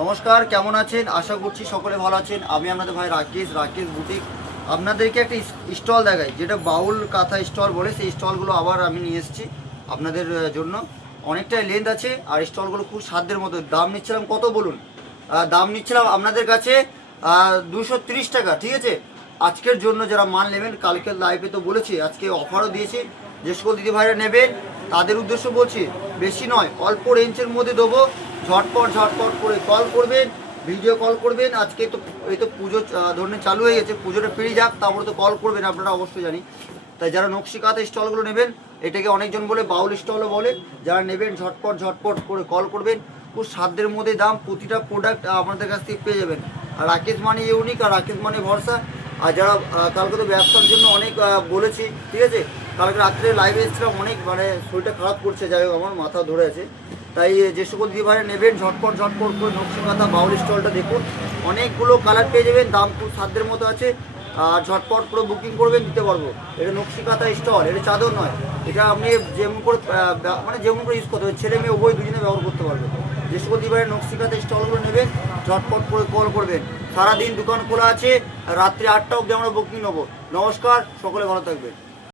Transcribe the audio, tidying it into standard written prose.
নমস্কার, কেমন আছেন? আশা করছি সকলে ভালো আছেন। আমি আপনাদের ভাই রাকেশ বুটিক। আপনাদেরকে একটা স্টল দেখাই, যেটা বাউল কাঁথা স্টল বলে। সেই স্টলগুলো আবার আমি নিয়ে এসেছি আপনাদের জন্য। অনেকটাই লেন্থ আছে আর স্টলগুলো খুব সাধ্যের মতো। দাম নিচ্ছিলাম কত বলুন? দাম নিচ্ছিলাম আপনাদের কাছে 230 টাকা, ঠিক আছে? আজকের জন্য যারা মাল নেবেন, কালকের লাইভে তো বলেছি, আজকে অফারও দিয়েছি। যে সকল দিদিভাইরা নেবেন তাদের উদ্দেশ্য বলছি, বেশি নয়, অল্প রেঞ্জের মধ্যে দেবো। ঝটপট করে কল করবেন, ভিডিও কল করবেন। আজকে তো এই তো পুজো ধরনের চালু হয়ে গেছে, পুজোটা পেরিয়ে যাক, তারপরে তো কল করবেন, আপনারা অবশ্যই জানি। তাই যারা নকশি কাঁথা স্টলগুলো নেবেন, এটাকে অনেকজন বলে বাউল স্টলও বলে, যারা নেবেন ঝটপট করে কল করবেন। খুব সাধ্যের মধ্যে দাম, প্রতিটা প্রোডাক্ট আপনাদের কাছ থেকে পেয়ে যাবেন। আর রাকেশ মানে ইউনিক, আর রাকেশ মানে ভরসা। আর যারা কালকে তো ব্যবসার জন্য অনেক বলেছি, ঠিক আছে? কালকে রাত্রে লাইভে এসেছিলাম, অনেক মানে শরীরটা খারাপ করছে, যাই হোক আমার মাথা ধরে আছে। তাই যে সকল দিদিভাইরা নেবেন ঝটপট করে নকশি কাঁথা বাউল স্টলটা দেখুন। অনেকগুলো কালার পেয়ে যাবেন, দাম খুব সাধ্যের মতো আছে। আর ঝটপট করে বুকিং করবেন, দিতে পারবো। এটা নকশি কাঁথা স্টল, এটা চাদর নয়। এটা আপনি যেমন করে মানে যেমন করে ইউজ করতে পারবেন, ছেলে মেয়ে উভয় দুজনে ব্যবহার করতে পারবে। যে সকল দিদিভাইরা নকশি কাঁথা স্টলগুলো নেবেন, ঝটপট করে কল করবেন। সারাদিন দোকান খোলা আছে, রাত্রি 8টা অবধি আমরা বুকিং নেবো। নমস্কার, সকলে ভালো থাকবেন।